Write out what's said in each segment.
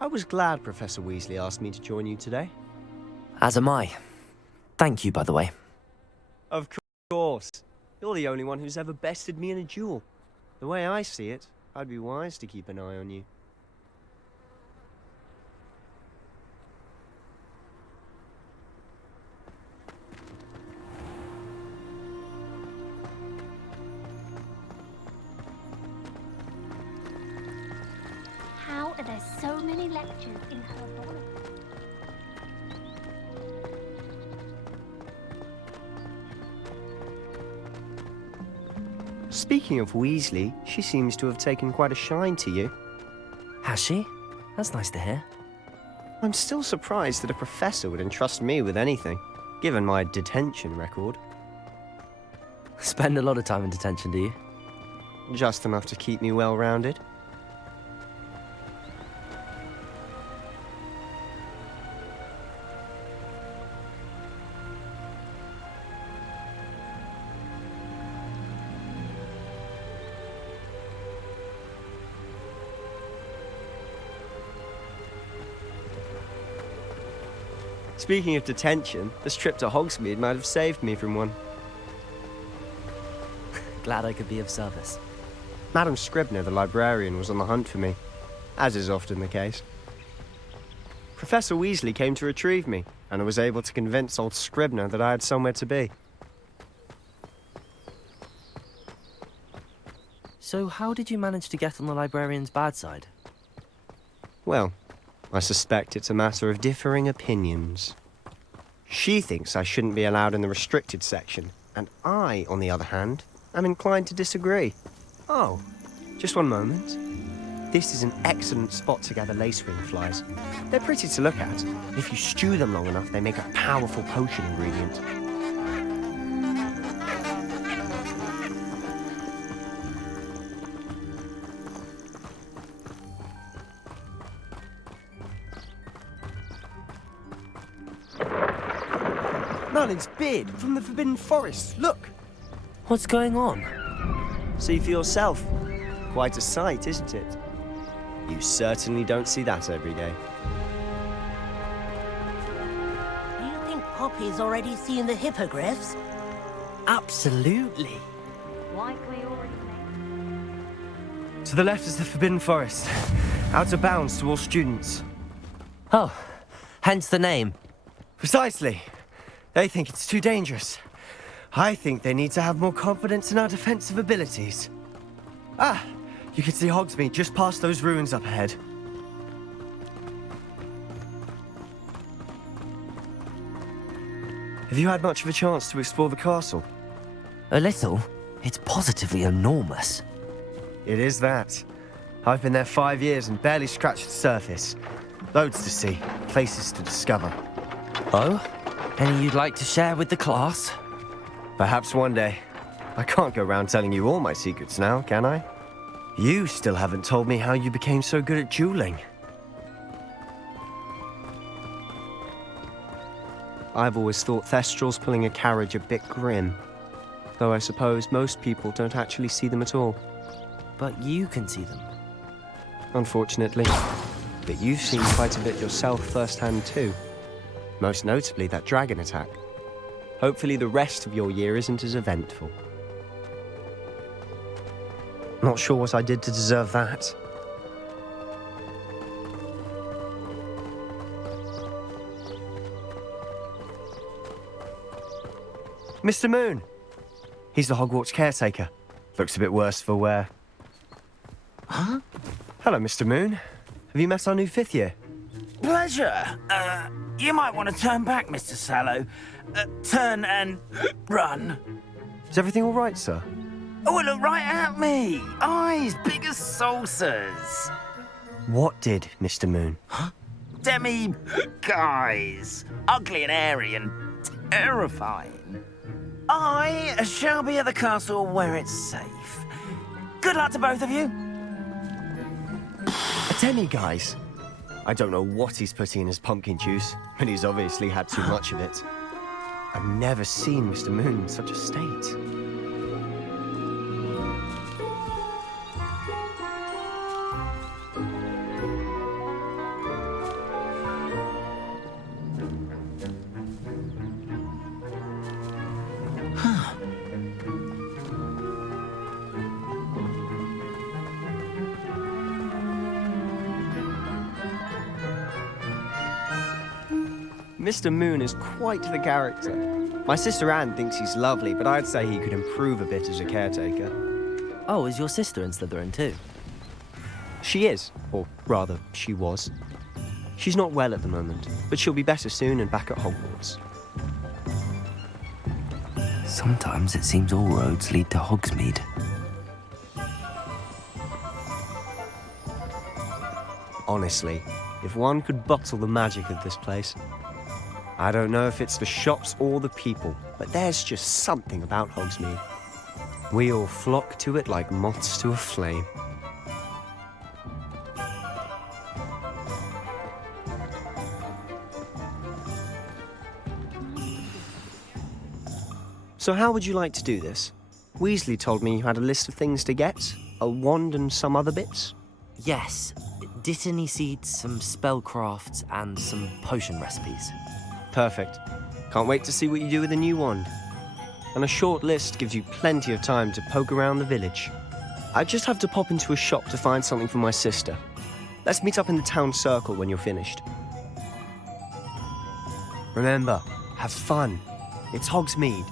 I was glad Professor Weasley asked me to join you today. As am I. Thank you, by the way. Of course. You're the only one who's ever bested me in a duel. The way I see it, I'd be wise to keep an eye on you. How are there so many lectures in her volume? Speaking of Weasley, she seems to have taken quite a shine to you. Has she? That's nice to hear. I'm still surprised that a professor would entrust me with anything, given my detention record. Spend a lot of time in detention, do you? Just enough to keep me well-rounded. Speaking of detention, this trip to Hogsmeade might have saved me from one. Glad I could be of service. Madam Scribner, the librarian, was on the hunt for me, as is often the case. Professor Weasley came to retrieve me, and I was able to convince old Scribner that I had somewhere to be. So how did you manage to get on the librarian's bad side? Well, I suspect it's a matter of differing opinions. She thinks I shouldn't be allowed in the restricted section, and I, on the other hand, am inclined to disagree. Oh, just one moment. This is an excellent spot to gather lacewing flies. They're pretty to look at. If you stew them long enough, they make a powerful potion ingredient. Merlin's beard from the Forbidden Forest. Look! What's going on? See for yourself. Quite a sight, isn't it? You certainly don't see that every day. Do you think Poppy's already seen the hippogriffs? Absolutely. Like we already know. To the left is the Forbidden Forest. Out of bounds to all students. Oh, hence the name. Precisely. They think it's too dangerous. I think they need to have more confidence in our defensive abilities. Ah, you can see Hogsmeade just past those ruins up ahead. Have you had much of a chance to explore the castle? A little. It's positively enormous. It is that. I've been there 5 years and barely scratched the surface. Loads to see, places to discover. Oh? Any you'd like to share with the class? Perhaps one day. I can't go around telling you all my secrets now, can I? You still haven't told me how you became so good at dueling. I've always thought Thestrals pulling a carriage a bit grim. Though I suppose most people don't actually see them at all. But you can see them. Unfortunately. But you've seen quite a bit yourself firsthand too. Most notably that dragon attack. Hopefully the rest of your year isn't as eventful. Not sure what I did to deserve that. Mr. Moon! He's the Hogwarts caretaker. Looks a bit worse for wear. Huh? Hello, Mr. Moon. Have you met our new 5th year? Pleasure. You might want to turn back, Mr. Sallow. Turn and run. Is everything all right, sir? Oh, look right at me. Eyes big as saucers. What did, Mr. Moon? Demi guys. Ugly and airy and terrifying. I shall be at the castle where it's safe. Good luck to both of you. A demi-guise? I don't know what he's putting in his pumpkin juice, but he's obviously had too much of it. I've never seen Mr. Moon in such a state. Mr. Moon is quite the character. My sister Anne thinks he's lovely, but I'd say he could improve a bit as a caretaker. Oh, is your sister in Slytherin too? She is, or rather, she was. She's not well at the moment, but she'll be better soon and back at Hogwarts. Sometimes it seems all roads lead to Hogsmeade. Honestly, if one could bottle the magic of this place. I don't know if it's the shops or the people, but there's just something about Hogsmeade. We all flock to it like moths to a flame. So how would you like to do this? Weasley told me you had a list of things to get, a wand and some other bits. Yes, Dittany seeds, some spellcrafts, and some potion recipes. Perfect. Can't wait to see what you do with the new wand. And a short list gives you plenty of time to poke around the village. I just have to pop into a shop to find something for my sister. Let's meet up in the town circle when you're finished. Remember, have fun. It's Hogsmeade.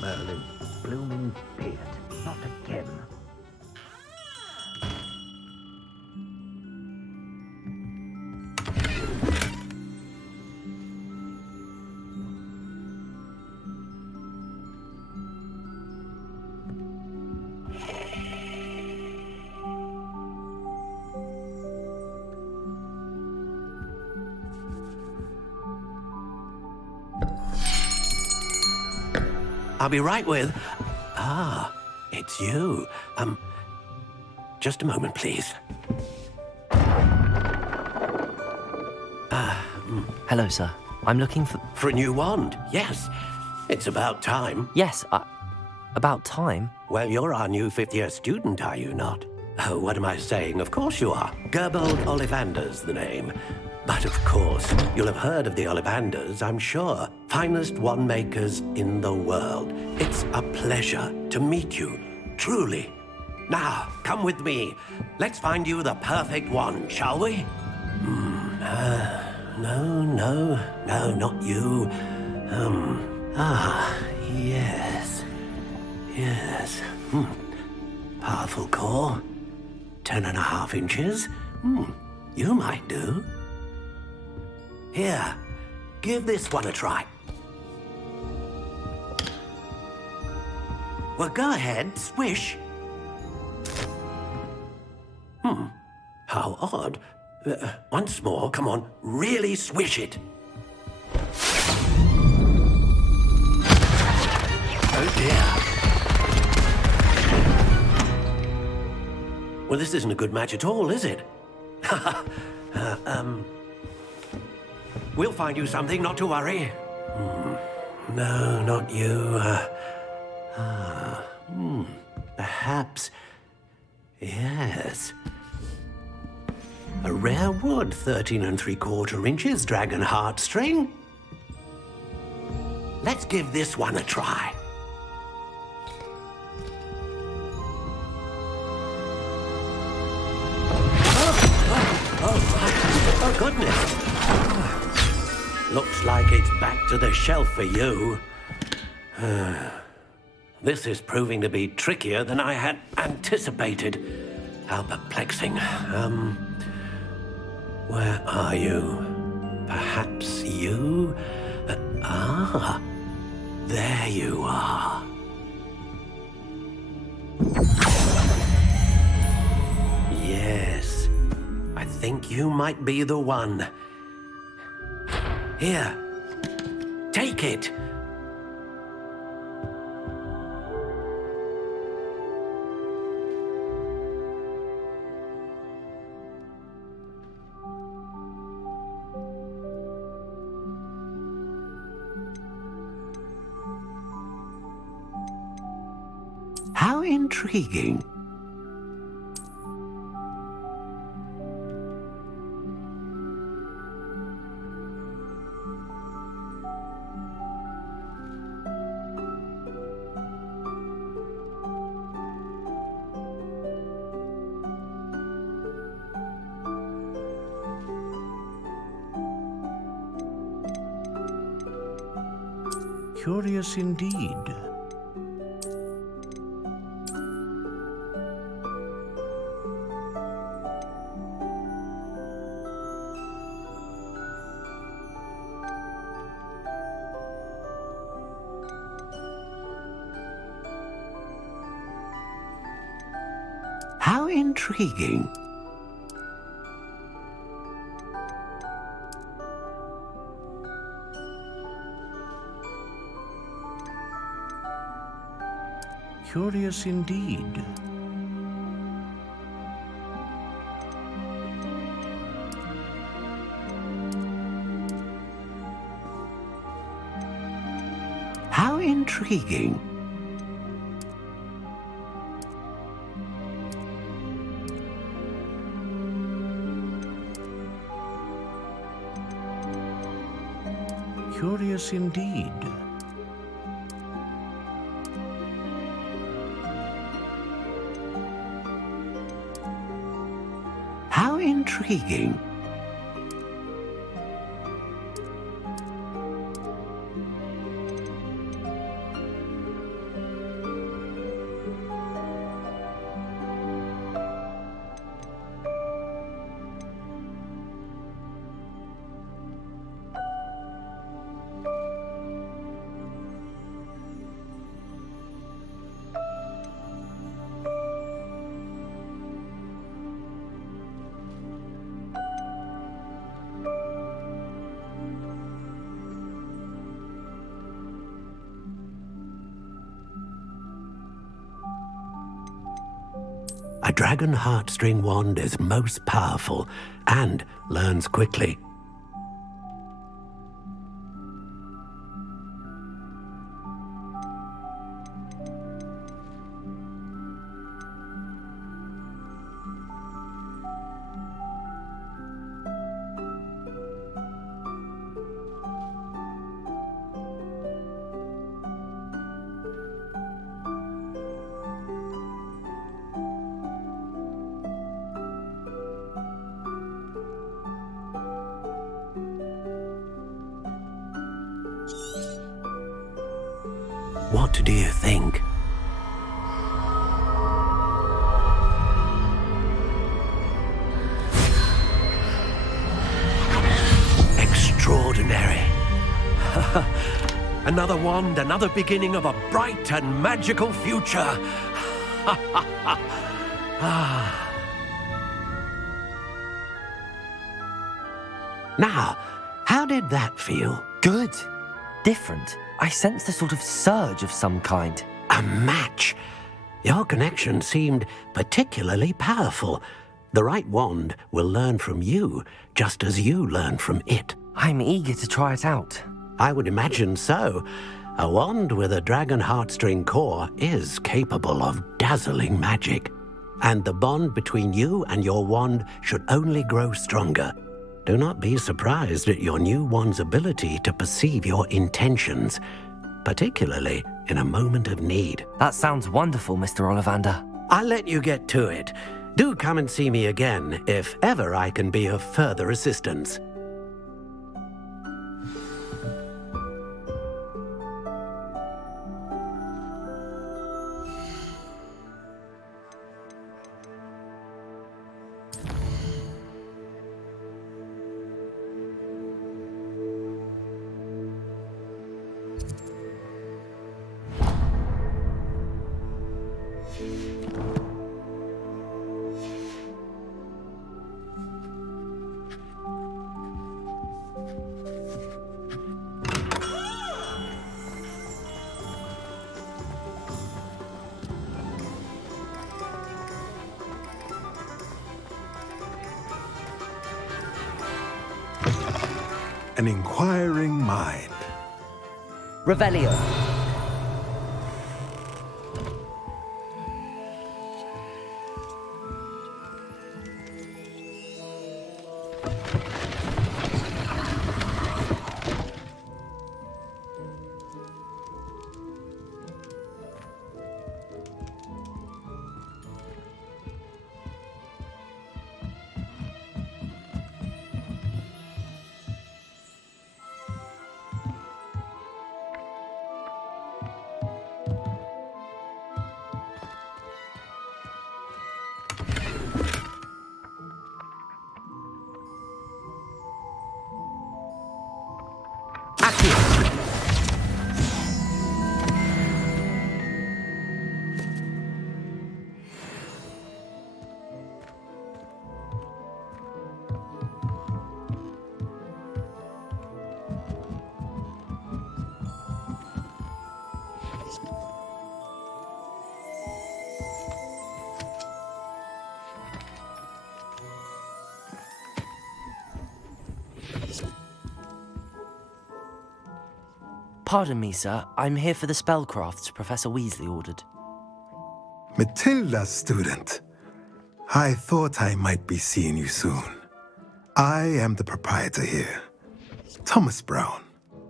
Merlin, blooming beard, not again. I'll be right with... Ah, it's you. Just a moment, please. Hello, sir. I'm looking for... For a new wand, yes. It's about time. Yes, about time. Well, you're our new fifth-year student, are you not? Oh, what am I saying? Of course you are. Gerbold Ollivander's the name. But of course, you'll have heard of the Ollivanders, I'm sure. Finest wand makers in the world. It's a pleasure to meet you, truly. Now, come with me. Let's find you the perfect wand, shall we? No, not you. Yes. Powerful core. 10.5 inches. You might do. Here, give this one a try. Well, go ahead, swish. How odd. Once more, come on, really swish it. Oh dear. Well, this isn't a good match at all, is it? We'll find you something, not to worry. No, not you. Perhaps. Yes. A rare wood, 13 3/4 inches, dragon heartstring. Let's give this one a try. Oh, goodness. Looks like it's back to the shelf for you. This is proving to be trickier than I had anticipated. How perplexing. Where are you? Perhaps you? Ah, there you are. Yes, I think you might be the one. Here, take it. How intriguing. Curious indeed. How intriguing. Curious indeed. How intriguing. Curious indeed. How intriguing. A dragon heartstring wand is most powerful and learns quickly. What do you think? Extraordinary. Another wand, another beginning of a bright and magical future. Now, how did that feel? Good. Different. I sensed a sort of surge of some kind. A match. Your connection seemed particularly powerful. The right wand will learn from you, just as you learn from it. I'm eager to try it out. I would imagine so. A wand with a dragon heartstring core is capable of dazzling magic. And the bond between you and your wand should only grow stronger. Do not be surprised at your new wand's ability to perceive your intentions, particularly in a moment of need. That sounds wonderful, Mr. Ollivander. I'll let you get to it. Do come and see me again if ever I can be of further assistance. an inquiring mind. Revelio. Pardon me, sir. I'm here for the spellcrafts Professor Weasley ordered. Matilda, student. I thought I might be seeing you soon. I am the proprietor here, Thomas Brown.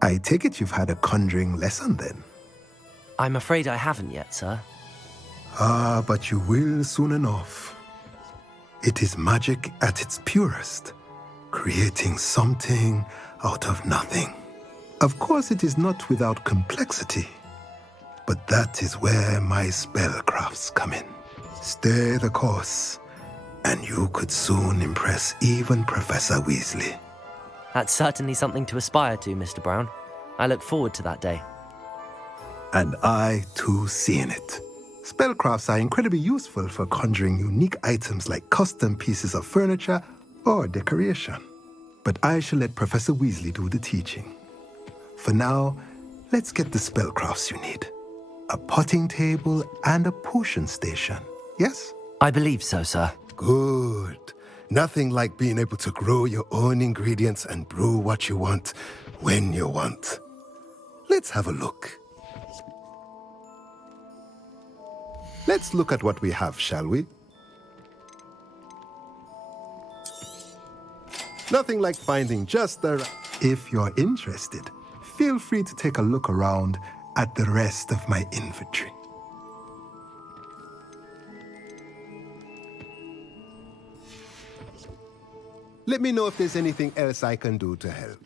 I take it you've had a conjuring lesson then? I'm afraid I haven't yet, sir. Ah, but you will soon enough. It is magic at its purest, creating something out of nothing. Of course, it is not without complexity, but that is where my spellcrafts come in. Stay the course, and you could soon impress even Professor Weasley. That's certainly something to aspire to, Mr. Brown. I look forward to that day. And I, too, seeing it. Spellcrafts are incredibly useful for conjuring unique items like custom pieces of furniture or decoration. But I shall let Professor Weasley do the teaching. For now, let's get the spellcrafts you need. A potting table and a potion station, yes? I believe so, sir. Good. Nothing like being able to grow your own ingredients and brew what you want when you want. Let's have a look. Let's look at what we have, shall we? Nothing like finding just the... If you're interested, feel free to take a look around at the rest of my inventory. Let me know if there's anything else I can do to help.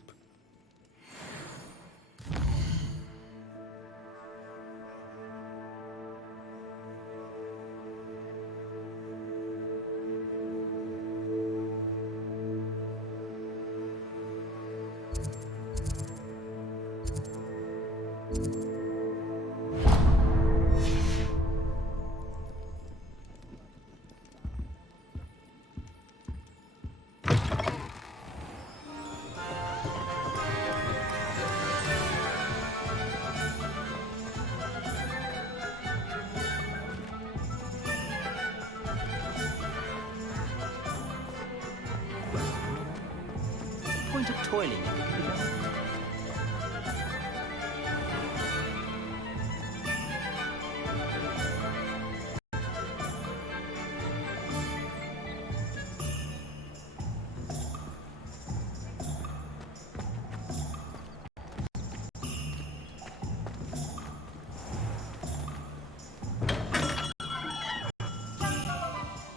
Point of toiling.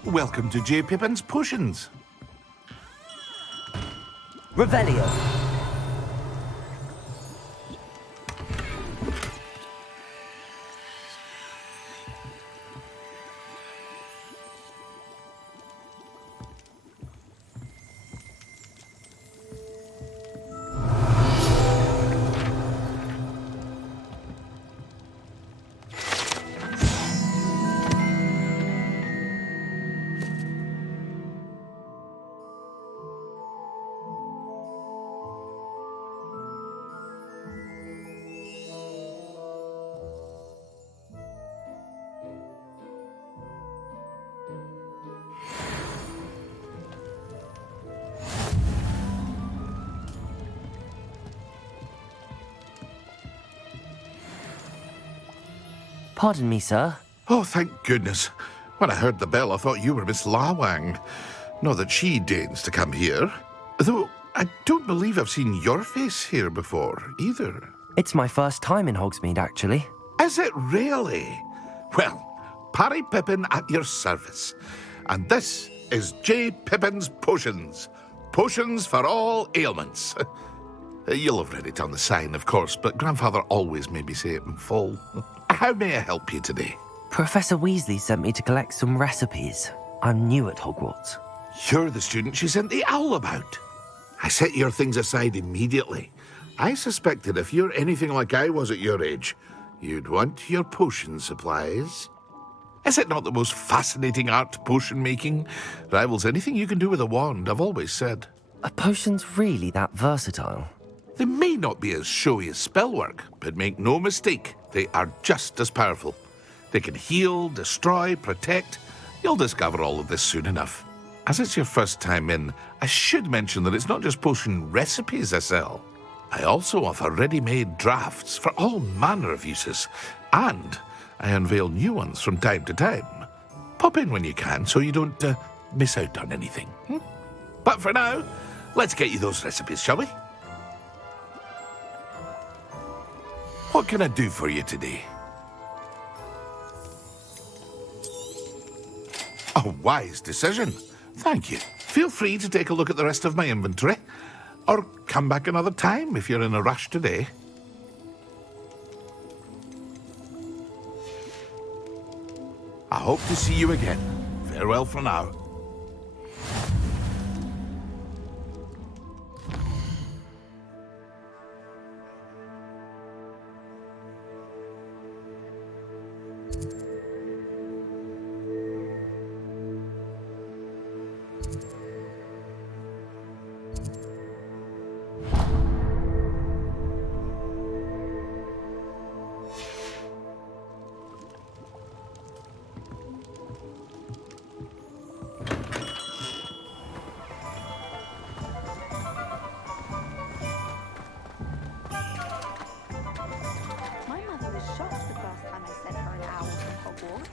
Welcome to J. Pippin's Potions. Revelio. Pardon me, sir. Oh, thank goodness. When I heard the bell, I thought you were Miss Lawang. Not that she deigns to come here. Though I don't believe I've seen your face here before, either. It's my first time in Hogsmeade, actually. Is it really? Well, Parry Pippin at your service. And this is J. Pippin's Potions. Potions for all ailments. You'll have read it on the sign, of course, but Grandfather always made me say it in full. How may I help you today? Professor Weasley sent me to collect some recipes. I'm new at Hogwarts. You're the student she sent the owl about. I set your things aside immediately. I suspected if you're anything like I was at your age, you'd want your potion supplies. Is it not the most fascinating art, potion making? Rivals anything you can do with a wand, I've always said. Are potions really that versatile? They may not be as showy as spellwork, but make no mistake, they are just as powerful. They can heal, destroy, protect. You'll discover all of this soon enough. As it's your first time in, I should mention that it's not just potion recipes I sell. I also offer ready-made drafts for all manner of uses, and I unveil new ones from time to time. Pop in when you can so you don't miss out on anything. But for now, let's get you those recipes, shall we? What can I do for you today? A wise decision. Thank you. Feel free to take a look at the rest of my inventory, or come back another time if you're in a rush today. I hope to see you again. Farewell for now. My mother was shocked the first time I sent her an owl from Hogwarts.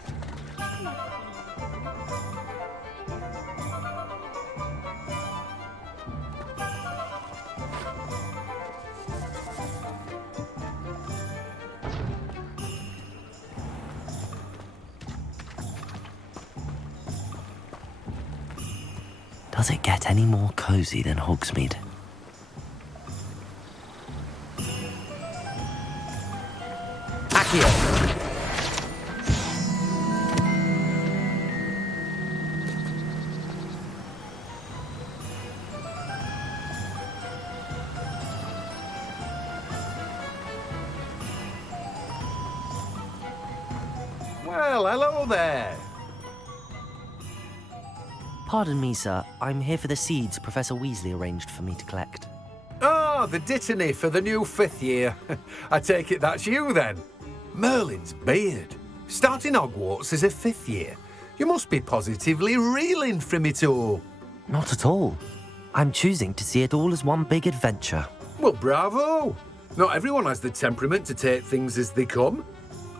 Does it get any more cozy than Hogsmeade? Accio! Well, hello there. Pardon me, sir. I'm here for the seeds Professor Weasley arranged for me to collect. Oh, the dittany for the new 5th year. I take it that's you then. Merlin's beard. Starting Hogwarts as a 5th year. You must be positively reeling from it all. Not at all. I'm choosing to see it all as one big adventure. Well, bravo. Not everyone has the temperament to take things as they come.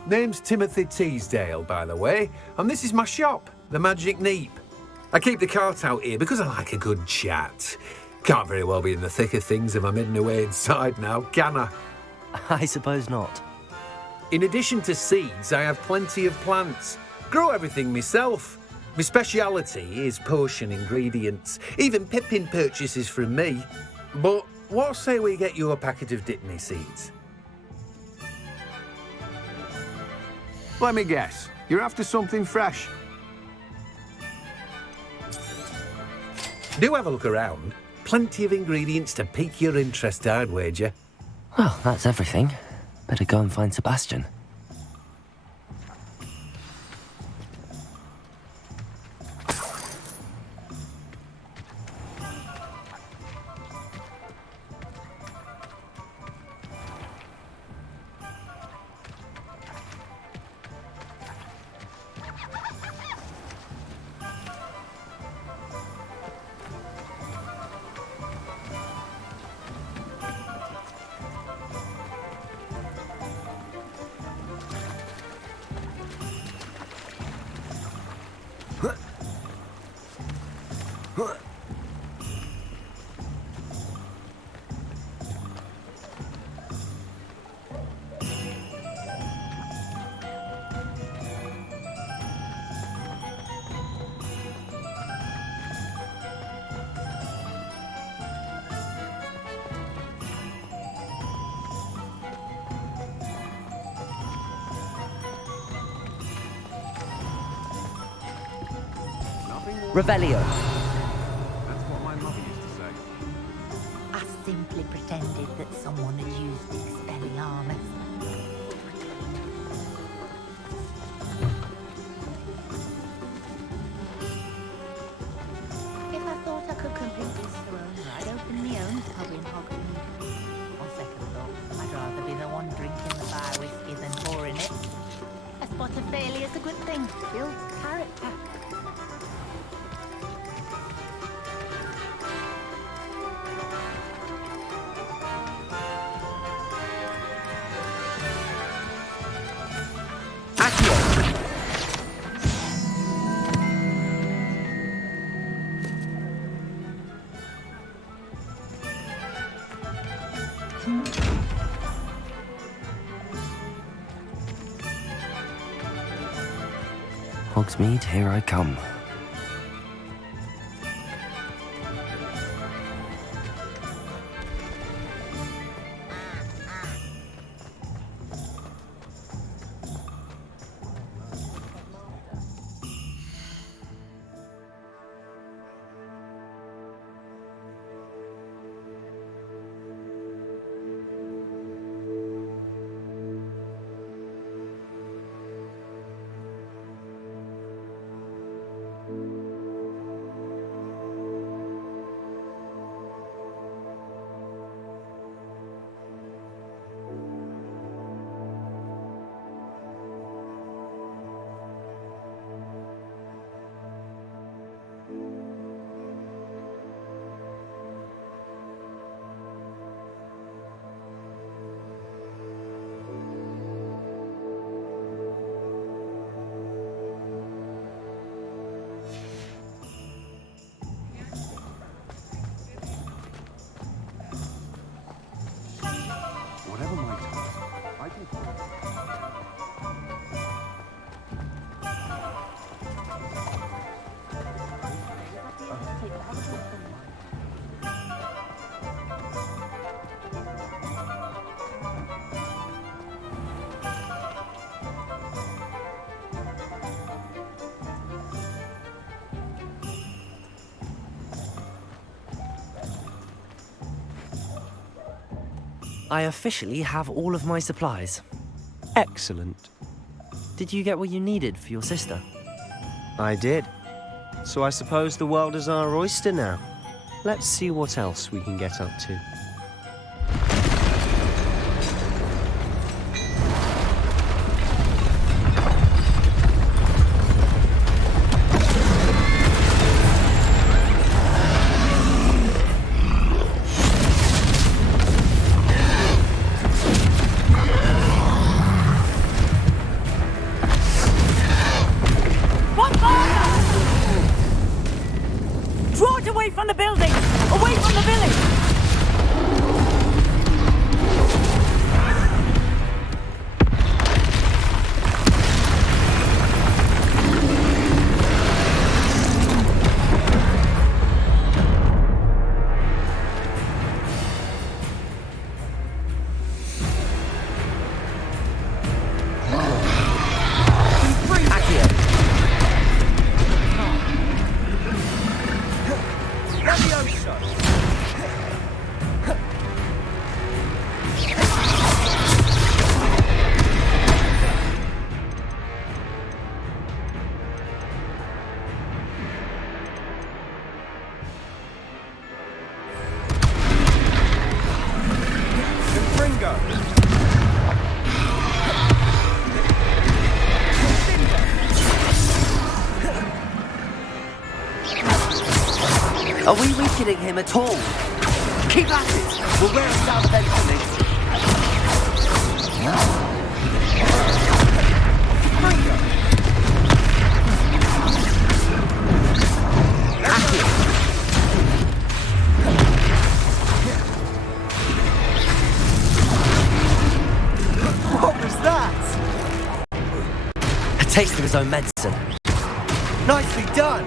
Name's Timothy Teasdale, by the way, and this is my shop, the Magic Neep. I keep the cart out here because I like a good chat. Can't very well be in the thick of things if I'm hidden away inside now, can I? I suppose not. In addition to seeds, I have plenty of plants. Grow everything myself. My speciality is potion ingredients. Even Pippin purchases from me. But what say we get you a packet of Dittany seeds? Let me guess. You're after something fresh. Do have a look around. Plenty of ingredients to pique your interest, I'd wager. Well, that's everything. Better go and find Sebastian. Revelio. That's what my mother used to say. I simply pretended that someone had used Expelliarmus. If I thought I could complete this throne, I'd open my own pub in Hogwarts. On second thought, I'd rather be the one drinking the fire whiskey than pouring it. A spot of failure's a good thing. Builds character. Hogsmeade, here I come. Whatever my task, I can... I officially have all of my supplies. Excellent. Did you get what you needed for your sister? I did. So I suppose the world is our oyster now. Let's see what else we can get up to. Draw it away from the building! Away from the village! Are we weakening him at all? Keep at it! We'll wear us down eventually. What was that? A taste of his own medicine. Nicely done!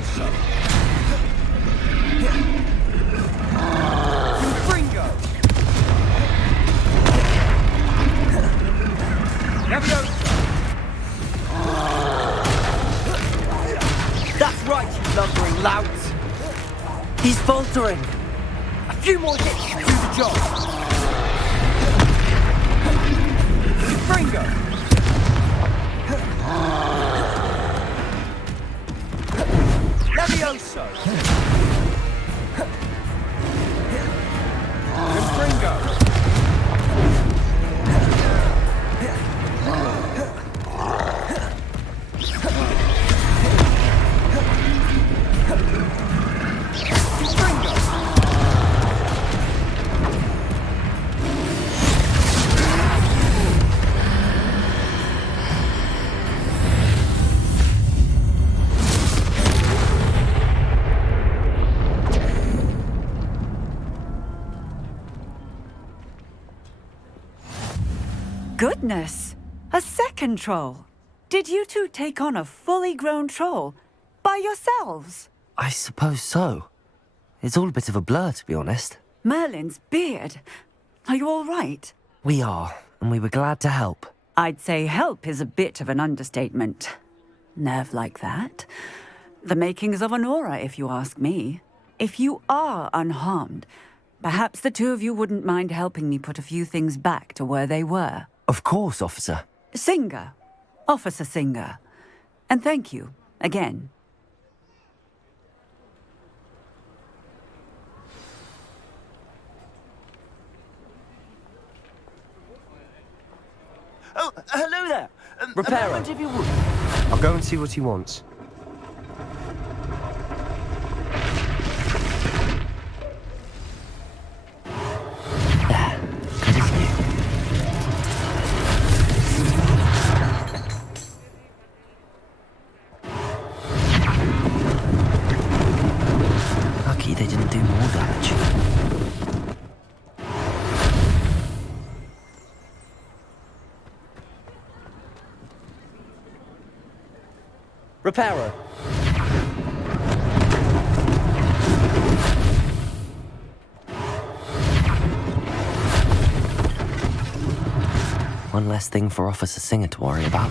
Levioso! Fringo! Levioso! That's right, you lumbering lout! He's faltering! A few more hits to do the job! Fringo! Levioso! Fringo! Goodness! A second troll! Did you two take on a fully grown troll by yourselves? I suppose so. It's all a bit of a blur, to be honest. Merlin's beard. Are you all right? We are, and we were glad to help. I'd say help is a bit of an understatement. Nerve like that. The makings of an aura, if you ask me. If you are unharmed, perhaps the two of you wouldn't mind helping me put a few things back to where they were. Of course, officer. Singer. Officer Singer. And thank you, again. Oh, hello there. Reparo. A moment, if you would. I'll go and see what he wants. There. Good as new. Lucky they didn't do more damage. Reparo. One less thing for Officer Singer to worry about.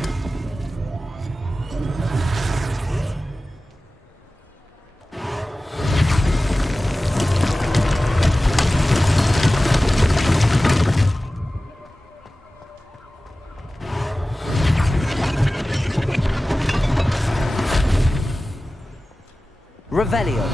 Revelio.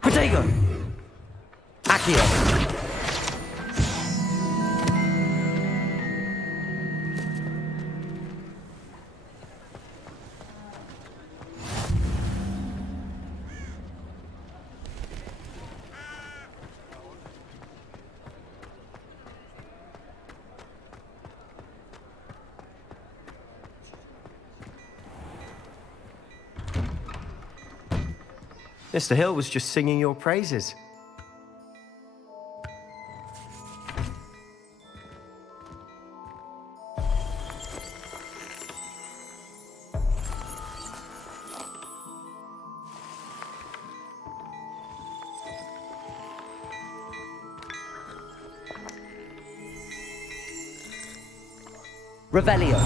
Protego! Accio! Mr. Hill was just singing your praises. Revelio.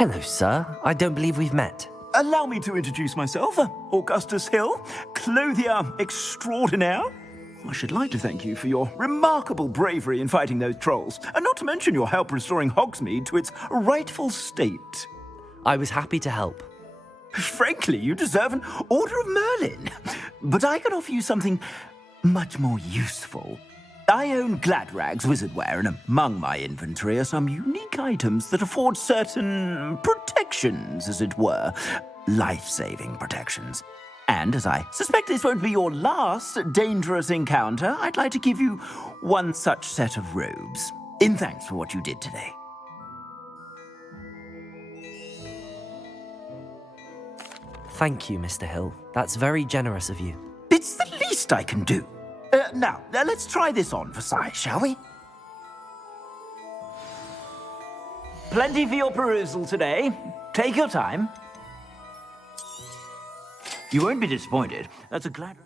Hello, sir. I don't believe we've met. Allow me to introduce myself, Augustus Hill, clothier extraordinaire. I should like to thank you for your remarkable bravery in fighting those trolls, and not to mention your help restoring Hogsmeade to its rightful state. I was happy to help. Frankly, you deserve an Order of Merlin. But I can offer you something much more useful. I own Gladrag's wizardware, and among my inventory are some unique items that afford certain protections, as it were. Life-saving protections. And as I suspect this won't be your last dangerous encounter, I'd like to give you one such set of robes, in thanks for what you did today. Thank you, Mr. Hill. That's very generous of you. It's the least I can do. Now, let's try this on for size, shall we? Plenty for your perusal today. Take your time. You won't be disappointed. That's a glad...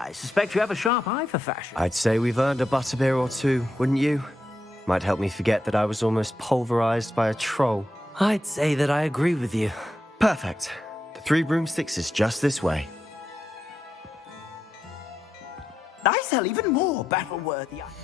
I suspect you have a sharp eye for fashion. I'd say we've earned a butterbeer or two, wouldn't you? Might help me forget that I was almost pulverized by a troll. I'd say that I agree with you. Perfect. The 3 broomsticks is just this way. I sell even more battle-worthy items.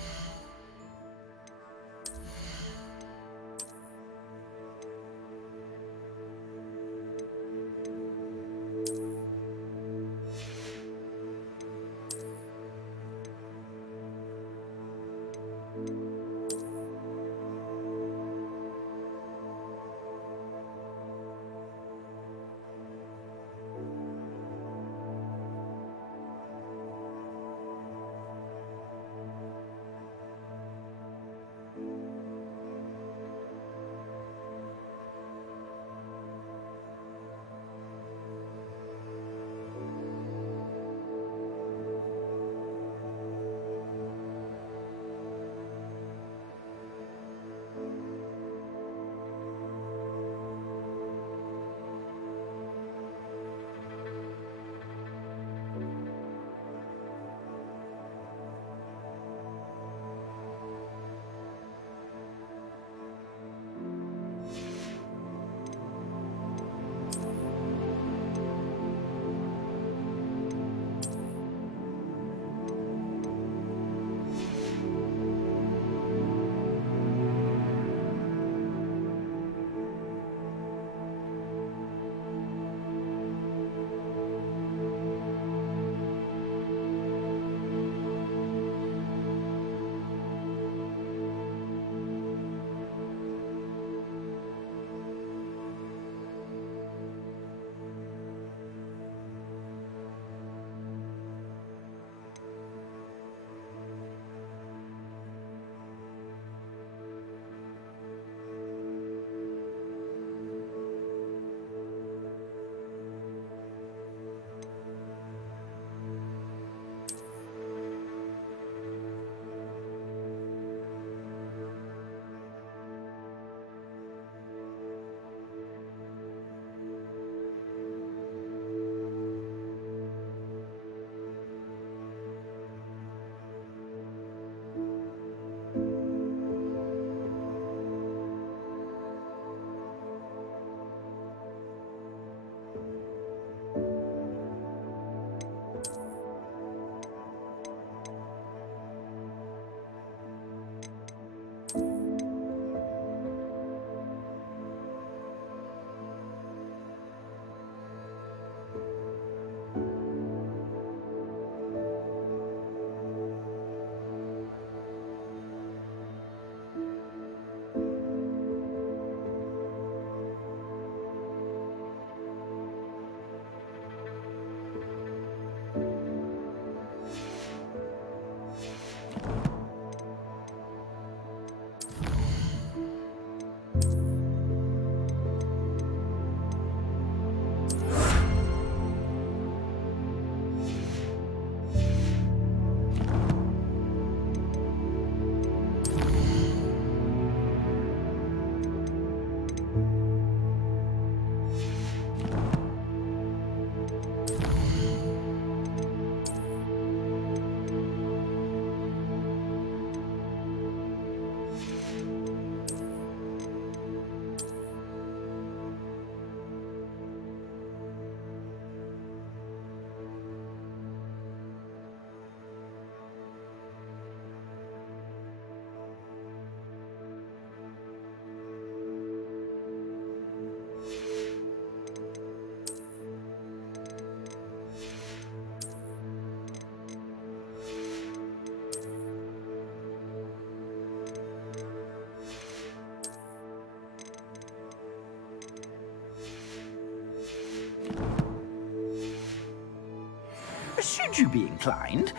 should you be inclined,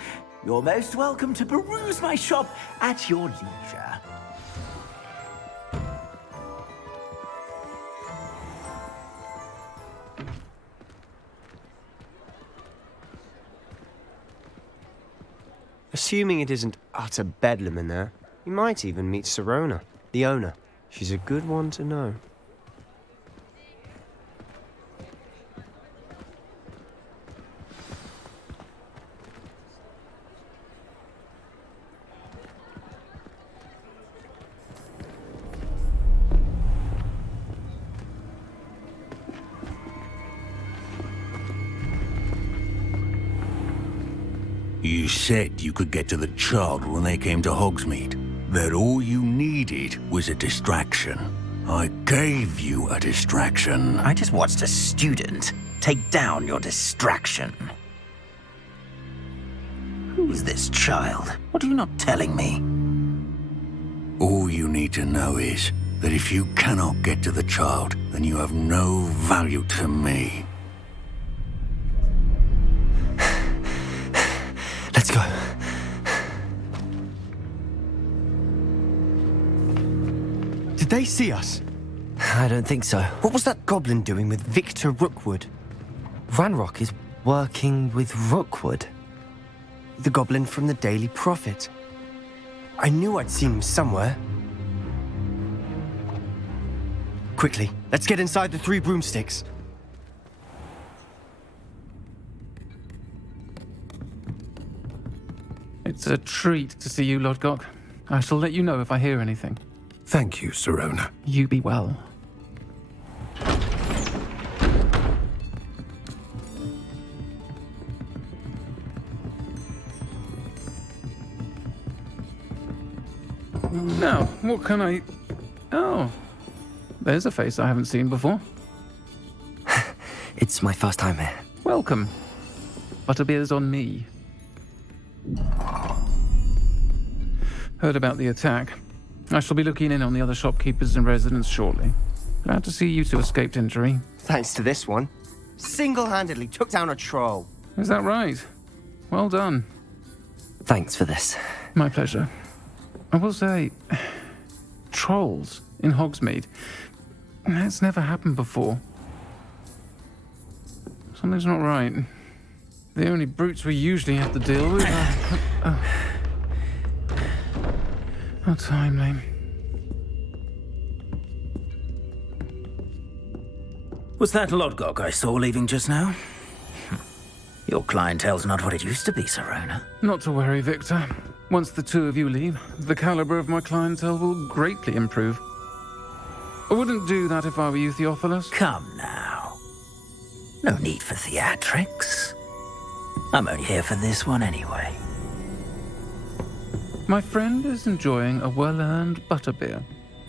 you're most welcome to peruse my shop at your leisure. Assuming it isn't utter bedlam in there, you might even meet Sirona, the owner. She's a good one to know. You said you could get to the child when they came to Hogsmeade. That all you needed was a distraction. I gave you a distraction. I just watched a student take down your distraction. Who's this child? What are you not telling me? All you need to know is that if you cannot get to the child, then you have no value to me. Let's go. Did they see us? I don't think so. What was that goblin doing with Victor Rookwood? Ranrock is working with Rookwood. The goblin from the Daily Prophet. I knew I'd seen him somewhere. Quickly, let's get inside the 3 broomsticks. It's a treat to see you, Lodgok. I shall let you know if I hear anything. Thank you, Sirona. You be well. Now, what can I... Oh, there's a face I haven't seen before. It's my first time here. Welcome. Butterbeer's on me. Heard about the attack. I shall be looking in on the other shopkeepers and residents shortly. Glad to see you two escaped injury. Thanks to this one. Single-handedly took down a troll. Is that right? Well done. Thanks for this. My pleasure. I will say, trolls in Hogsmeade. That's never happened before. Something's not right. The only brutes we usually have to deal with are... How timely. Was that Lodgok I saw leaving just now? Your clientele's not what it used to be, Sirona. Not to worry, Victor. Once the two of you leave, the caliber of my clientele will greatly improve. I wouldn't do that if I were you, Theophilus. Come now. No need for theatrics. I'm only here for this one anyway. My friend is enjoying a well-earned butterbeer.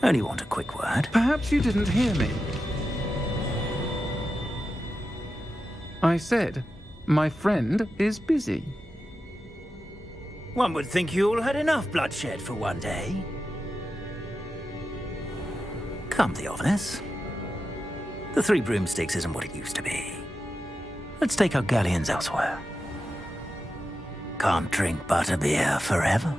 Only want a quick word. Perhaps you didn't hear me. I said, my friend is busy. One would think you all had enough bloodshed for one day. Come, Theophilus. The 3 broomsticks isn't what it used to be. Let's take our galleons elsewhere. Can't drink butterbeer forever.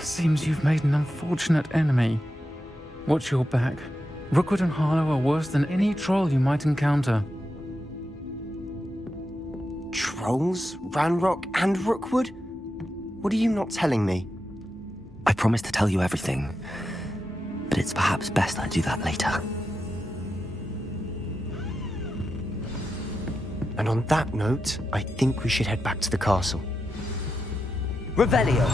Seems you've made an unfortunate enemy. Watch your back. Rookwood and Harlow are worse than any troll you might encounter. Trolls? Ranrock and Rookwood? What are you not telling me? I promise to tell you everything, but it's perhaps best I do that later. And on that note, I think we should head back to the castle. Revelio!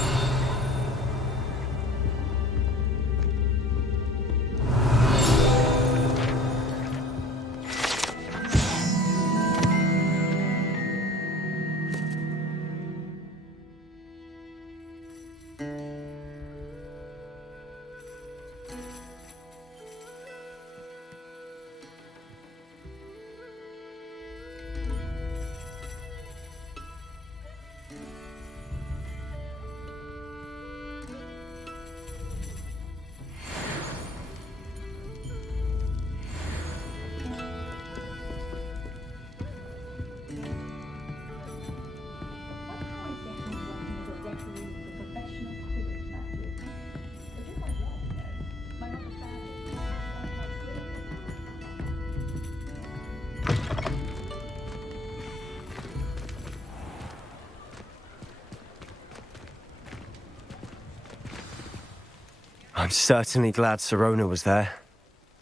I'm certainly glad Sirona was there.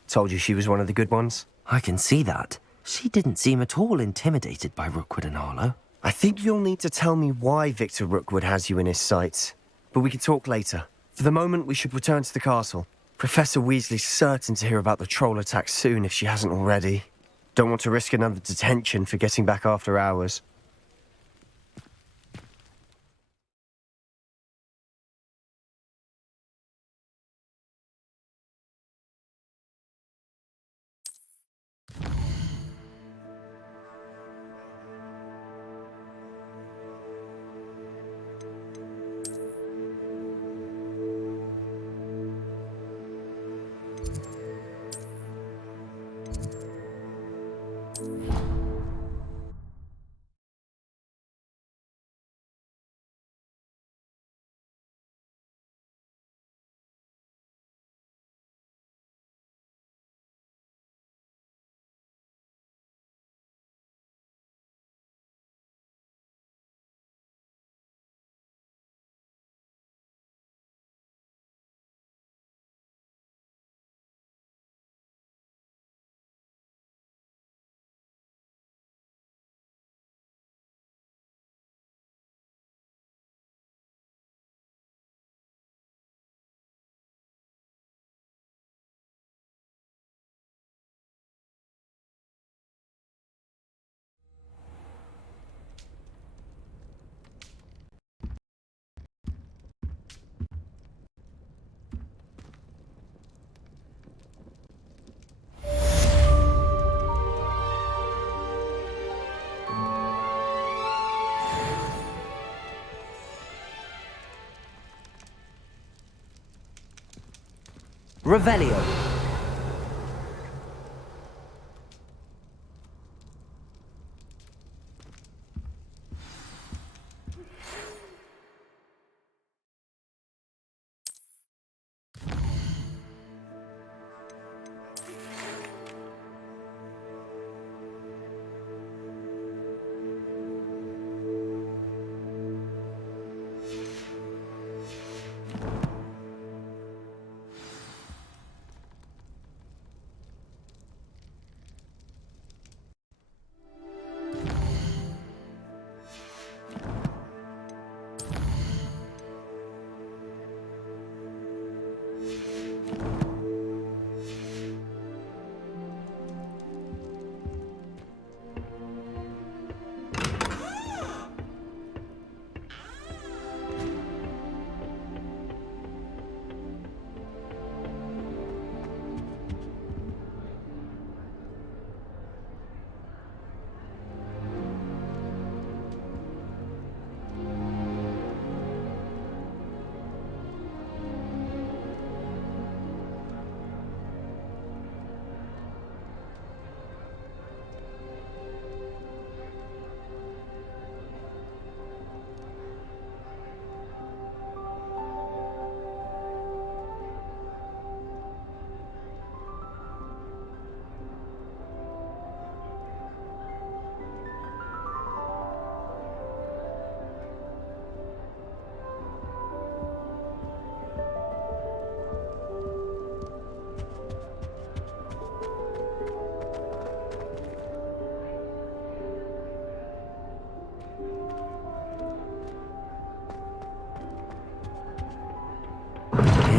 Told you she was one of the good ones. I can see that. She didn't seem at all intimidated by Rookwood and Arlo. I think you'll need to tell me why Victor Rookwood has you in his sights. But we can talk later. For the moment, we should return to the castle. Professor Weasley's certain to hear about the troll attack soon if she hasn't already. Don't want to risk another detention for getting back after hours. Revelio.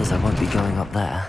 I won't be going up there.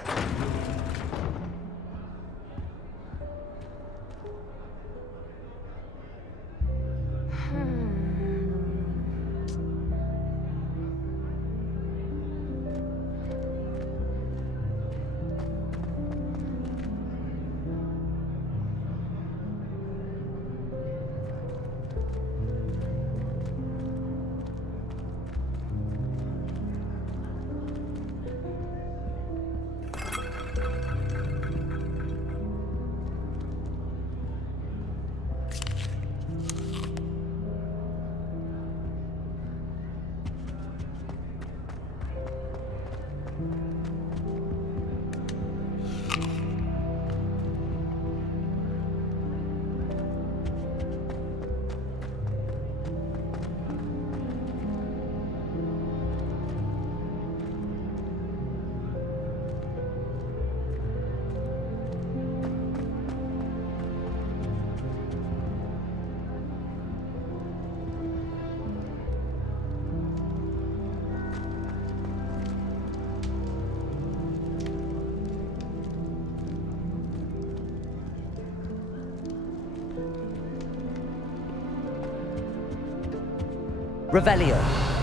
Revelio.